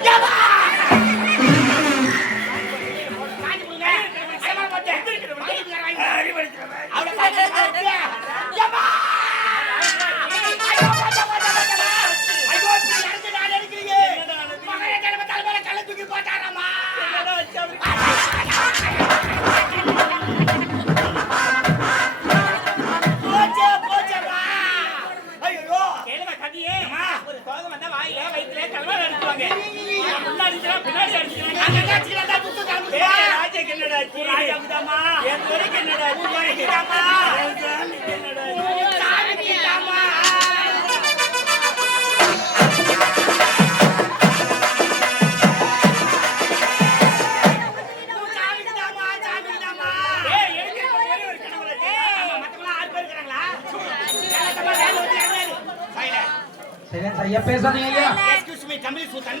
やば！சரியா சரியா பேசாதீங்க ஐயா. எக்ஸ்கியூஸ் மீ கம்பளி சூத்தன்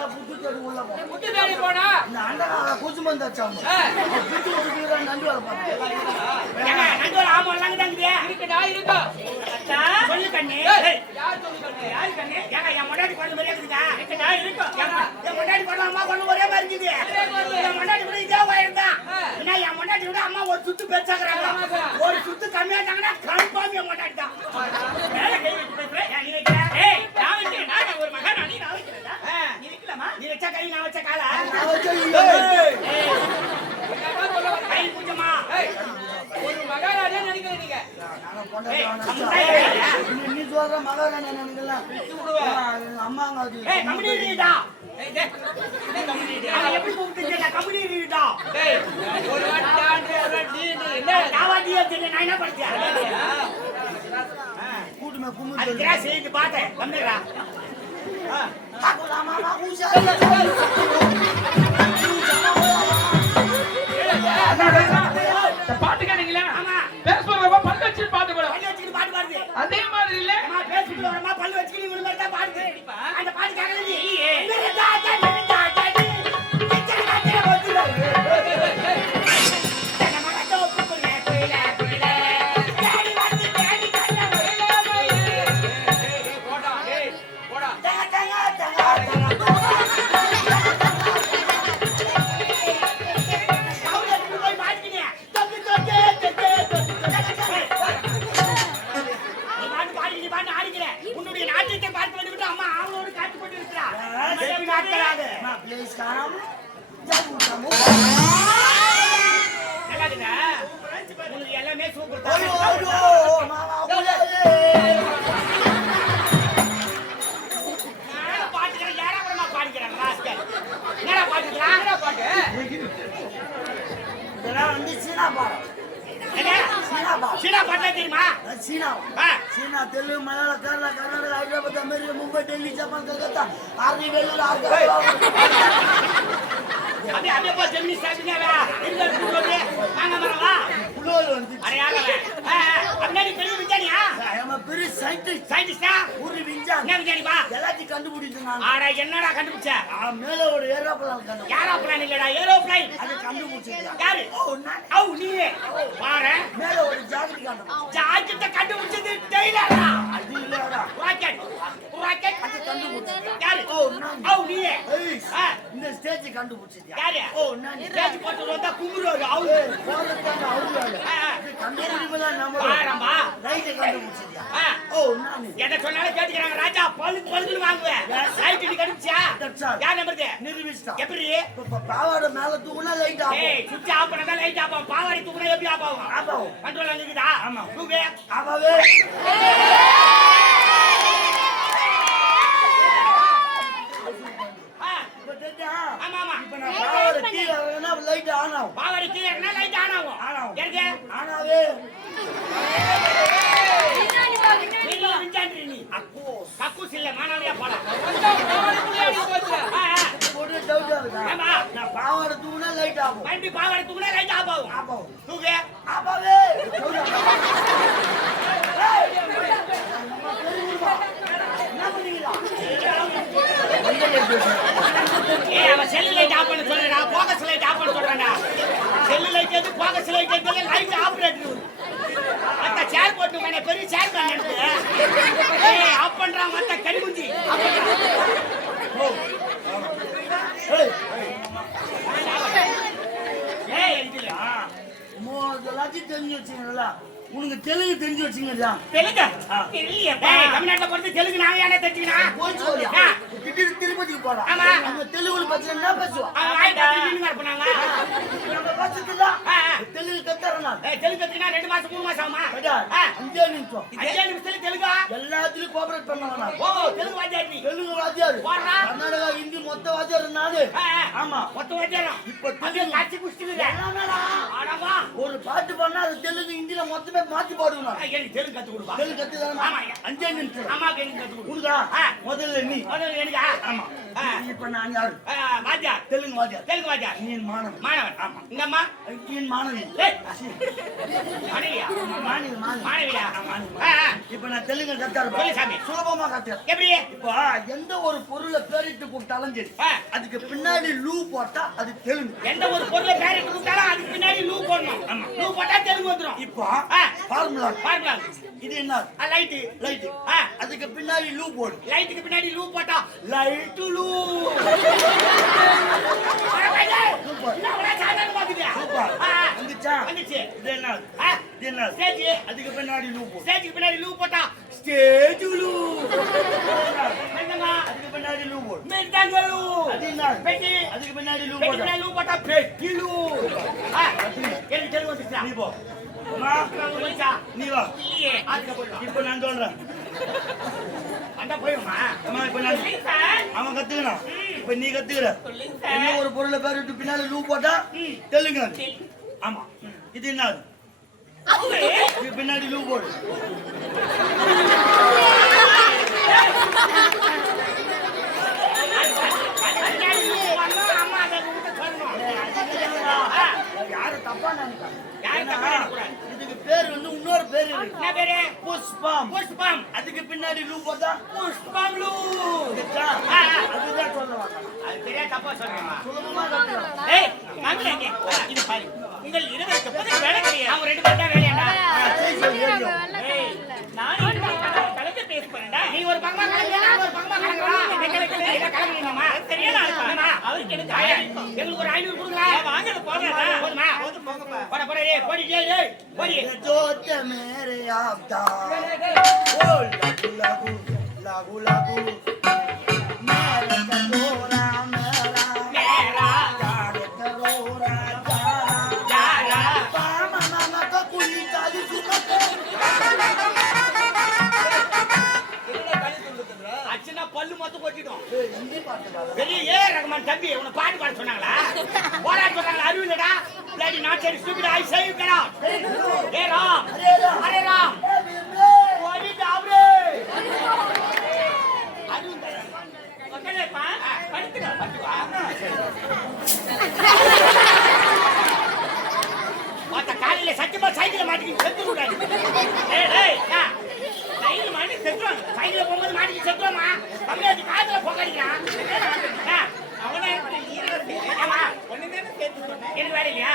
silent ஆ புட்டு தேடி உள்ள போ. இந்த அண்டகார கொசு மருந்து அடிச்சாங்க. அவன் புட்டு ஒதுக்குறான், நண்டு ஆமை எல்லாம். அச்சா, சொல்லு கண்ணு. ஏங்க, என் முன்னாடி இருக்குதா? ஏம்மா, என் முன்னாடி குரல் அம்மா குரல் ஒரே மாதிரி இருக்குது. என் முன்னாடி கூட இதே உயரம்தான். என்ன, என் முன்னாடி விட அம்மா ஒரு சுத்து பெருசாக்குறாங்க. ஒரு சுத்து கம்மியாட்டாங்கன்னா கன்ஃபார்ம் என் முன்னாடி தான். ஏய், நான் வைக்கிறேன். நான் ஒரு மகனா, நீ நான் வைக்கிறேன்டா. வைக்கலாமா? நீ வச்ச கை, நான் வச்ச காலா? நான் வச்ச. ஏய், கை ஏய், அவனை கம்முனு அடிச்சா. இரு. நீ- சொல்ற மகாராணி நினைக்கலாம். எங்க அம்மாங்க. ஏய், கம்முனு இருடா. அவன் எப்படி கூப்பிட்டுச்சேடா, கம்முனு இருடா. தாவாட்டியே தெரியல, நான் என்ன படிச்சேன்? கூட்டுமே கும்பிட்டு அது கிராஸ் எழுதி பார்த்தேன், கம்முனுடா. ஆகுலாமா, இதெல்லாம் வந்து சீனா. என்ன? சீனா பாட்டுலாம் தெரியுமா? China. China, Telugu, Malayalam, Kerala, Karnataka, Hyderabad, America, Mumbai, Delhi, Japan, Calcutta, army, Vellur, அப்படியே அப்படியே போ, ஜெமினி ஸ்டாப்பிங்க வா. எங்க இருக்கு சொல்லு. வாங்க மரம் வா. புலோர் வந்து அட அப்படியே பெரிய விஞ்ஞானியா? சயின்டிஸ்டா? ஒரு விஞ்ஞானி. என்ன விஞ்ஞானிப்பா? எல்லாத்தையும் கண்டுபிடிச்சு நான் ஆடா, என்னடா கண்டுபிடிச்ச? மேல ஒரு ஏரோப்ளான் கண்டு ஏரோப்ளேன் இல்லடா, ஏரோப்ளேன். அது யாரு? ஓ நான் நீயே. பாரேன். மேல ஒரு ஜாக்கெட் கண்டு ஸ்டேஜ் கண்டுபிடிச்சிருக்கா யாரு? ஓ நான் ஸ்டேஜ் போட்டு வந்தா கும்புறாரு, அவு. போறதுக்கான அவுறாரு ஆ, ஆ. கண்டுபிடிப்பதான் நம்ம பாரம்பா. ரைட்டை கண்டுபிடிச்சிருக்கா ஆ. ஓ நான் என்ன சொன்னாலும் கேட்டுக்கிறாங்க ராஜா பழுக்கு பழுக்குன்னு வாங்குவேன் லைட் நீ கண்டுபிடிச்சா. யார் நம்பருது நிரூபிச்சிட்டா. எப்படி? இப்ப பாவாடை மேல தூக்குனா லைட் ஆகும். ஏய் சுவிட்ச் ஆஃப் பண்ணா லைட் ஆஃப் ஆகும் பாவாடி தூக்குனா எப்படி ஆஃப் ஆகும்? ஆஃப் ஆகும். கண்ட்ரோல் அங்க இருக்குதா ஆமா. தூக்கு. ஆமாவே ஆ, இப்ப தெரிஞ்சா ஆமா ஆமா இப்ப நான் பாவாடை கீழே இறங்குனா லைட் ஆன் ஆகும். பாவாடி கீழே இருந்தா லைட் ஆன் ஆகும். ஆன் ஆகும். விஞ்ஞானி நீ. அப்போஸ் கக்கூஸ் இல்ல ஏம்மா? நான் பாவாடை தூக்குனா லைட் ஆகும். மறுபடியும் பாவாடி தூக்குனா லைட் ஆஃப் ஆகும். ஆஃப் ஆகும். தூக்கு. ஆமாவே என்ன பண்ணீங்களா ஏய் அவன் செல்லு லைட் ஆஃப் பண்ண சொல்றா போக்கஸ் லைட் ஆஃப் பண்ண சொல்றான்டா செல்லு லைட் எது போக்கஸ் லைட் எது லைட் ஆபரேட்டர் அத்த சேர் போட்டு மேனே பெரிய சேர் பண்ணி எடுத்து ஏய் ஆஃப் பண்றான் மத்த கடிமுஞ்சி ஏய், தெரிஞ்சு வச்சுங்களா உனக்கு தெலுங்கு தெரிஞ்சு வச்சுங்களா தெலுங்கா? தமிழ்நாட்டுல பொறுத்து தெலுங்கு நாங்க ஏன்னா தெரிஞ்சுக்கணும் போய் சொல்லியா. திடீர்னு திருப்பதிக்கு போறான் ஆமா. அங்க தெலுங்குல பச்சை என்ன நம்ம ஆ. தெலுங்கு கத்துறேன் நான். தெலுங்கு கத்துக்கினா ரெண்டு மாசம் மூணு மாசம் ஆகுமா? ஐயா, ஆ. அஞ்சே நிமிஷம். அஞ்சே நிமிஷத்துல தெலுங்கா? எல்லாத்துலயும் கோஆபரேட் பண்ணவன் நான். ஓ தெலுங்கு வாத்தியார் நீ. தெலுங்கு வாத்தியார். கர்நாடகா ஹிந்தி மொத்த வாத்தியார் நானு. ஆ. ஆமா. மொத்த வாத்தியாரம். இப்ப தெலுங்கு. காட்சி குடிச்சிட்டு ஒரு பாட்டு பண்ணா அது தெலுங்கு ஹிந்தில மொத்தமே மாத்தி பாடுவேன் நான். எனக்கு தெலுங்கு கத்து கொடுப்பா தெலுங்கு ஆமாய்யா. அஞ்சே நிமிஷம். அம்மா எனக்கு கத்து கொடு உனக்கா ஆ. முதல்ல நீ. முதல்ல எனக்கா ஆமா. ஆ. இப்ப நான் யாரு? ஆ, வாத்தியார். தெலுங்கு வாத்தியார். தெலுங்கு நீ மாணவன். மாணவன். ஆமா. அம்மா? நீ மாணவி. மாணவியா? மாணவி. இப்ப நான் தெலுங்கு கத்தாரு. சாமி. சுலபமா கத்துறேன் எப்படி? இப்போ எந்த ஒரு பொருளை பேரிட்டு கூப்பிட்டாலும் சரி. அதுக்கு பின்னாடி லூ போட்டா அது தெலுங்கு. எந்த ஒரு பொருளை பேரை கொடுத்தாலும் அதுக்கு பின்னாடி லூ போடணும். ஆமா. லூ போட்டா தெலுங்கு வந்துரும். இப்போ ஃபார்முலா பாருங்க இது என்ன? லைட் ஆ. அதுக்கு பின்னாடி லூ போடு. லைட்டுக்கு பின்னாடி லூ போட்டா லைட் லூ சூப்பர்? சூப்பர். வந்துச்சா? வந்துச்சு. இது என்ன? என்ன ஸ்டேஜ் அதுக்கு பின்னாடி லூ போடு ஸ்டேஜுக்கு பின்னாடி லூ போட்டா ஸ்டேஜ் லூ என்னங்க? அதுக்கு பின்னாடி லூ போடு மிருதங்க லூ. அது என்ன பெட்டி. அதுக்கு பின்னாடி லூ பெட்டி போடு பின்னாடி லூ போட்டா பெட்டி லூ. ஆ, எனக்கு தெலுங்கு வந்துருச்சா? நீ போ வந்துச்சா? நீ வா. இப்போ நான் சொல்றேன். அவன் கத்துக்கிறான் இப்ப நீ கத்துக்கிற சொல்லுங்க என்ன சார். ஒரு பொருளை பேரிட்டு பின்னாடி லூ போட்டா தெலுங்கு. ஆமா இது என்ன பின்னாடி லூ போடு இதுக்கு பேர் வந்து இன்னொரு பேர் என்ன பேரு? புஷ்பம் புஷ்பம். அதுக்கு பின்னாடி லூ போட்டா புஷ்பம் லூ. அதுதான் சொல்லுவாங்க அது தப்பா சுலபமா இது பாரு. உங்கள் இருவருக்கு பதில் வேலை சரியான ஆளுமா அவருக்கு எனக்கு எங்களுக்கு ஒரு ஐநூறு கொடுங்களா வாங்க போகிறேன் போதுமா போது போங்கப்பா போட போட ஏய் போடி ஏய் ஏய் போடி ஜோத்த மேரே ஆப்தா ஓ லகு லகு லகு லகு சைக்கிள் போகும்போது மாட்டிக்கிட்டு செத்துவோமா தமிழ்நாட்டு காலத்துல போகாதீங்கிறான் அவனை எப்படி? ஈரமா செய்ய? ஏமா ஒண்ணுதானே சேர்த்து சொன்னேன். எனக்கு வேலை இல்லையா?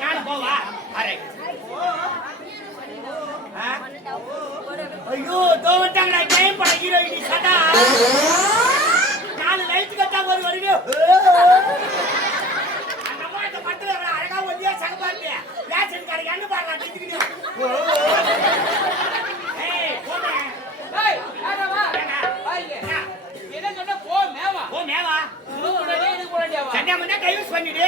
நானும் போவா? அரே. ஐயோ தோவட்டாங்கடா டைம் பட ஹீரோயின் சடா நாலு லைட் கட்டா ஒரு வருவே அந்த அம்மா இந்த படத்துல எவ்வளவு அழகா ஒல்லியா சகபாத்து ரேஷன் கடை என்ன பாருடா டிச்சுக்கிட்டு ஏய் போடா ஏய், யாரா வா? ஏங்க? வா இங்க. என்ன? என்ன சொன்ன? போ, மேவா. ஓ மேவா உனக்கு முன்னாடியே எனக்கு முன்னாடியா வா? சண்டை முன்னே டைவர்ஸ் பண்ணிடு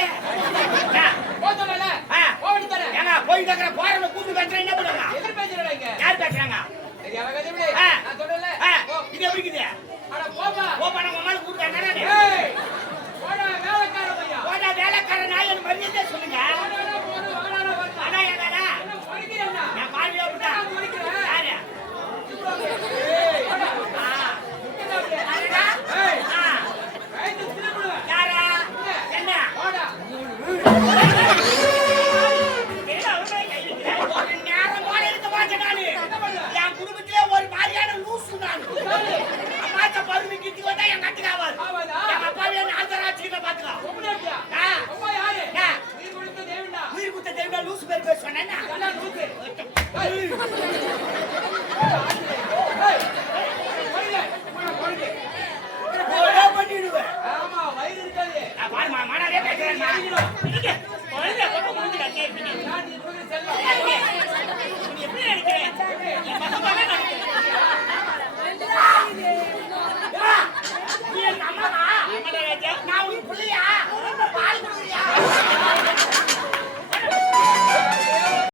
என்ன? போ சொன்னேன்ல? ஆ. போ வேண்டியதானே? ஏங்க போய் தக்கற போறவங்க கூட்டு கட்டுற என்ன பண்ணுவாங்க எதிர் பேசுறடா இங்க. யார் பேசுறாங்க இது எனக்கு எதிர் விடு. ஆ. நான் சொன்னேன்ல? ஆ, போ. இது எப்படி இருக்குது அட, போப்பா. ஓ பண்ண உமால கூட்டு என்னடா ஏய், போடா, வேலைக்கார பையா. போடா வேலைக்கார நாய் எனக்கு மரியாதை சொல்லுங்க போடாடா, போடு, வாடாடா, வரலாம். அதான் என் வேலை என்ன படிக்கிறேன்னா? என் பார்வையை விட்டா நான் படிக்கிறேன். யாரு ஏய், போடா. ஆ, என்ன அப்படியே? யாருடா? ஏய், ஆ, கைத்து திரும்புடுவேன். யாரா என்ன போடா. ஏய், அவனை கை வைக்கிற? ஒரு நேரம் போல இருக்க மாட்டேன் நானு என் குடும்பத்திலே ஒரு மாதிரியான லூசு நான் அம்மாத்த பருவி கிட்டி வந்தா என் கட்டுக்காவாது ஆமாடா. எங்க அப்பாவே ஆந்தராட்சியில பாத்துக்கோ பொம்பளையாட்டியா? ஆ. அம்மா யாரு? ஆ. நீ கொடுத்த தேவன்டா. உயிர் குத்த தெரியுமா லூசு பேர் பேர் சொன்னேன்னா?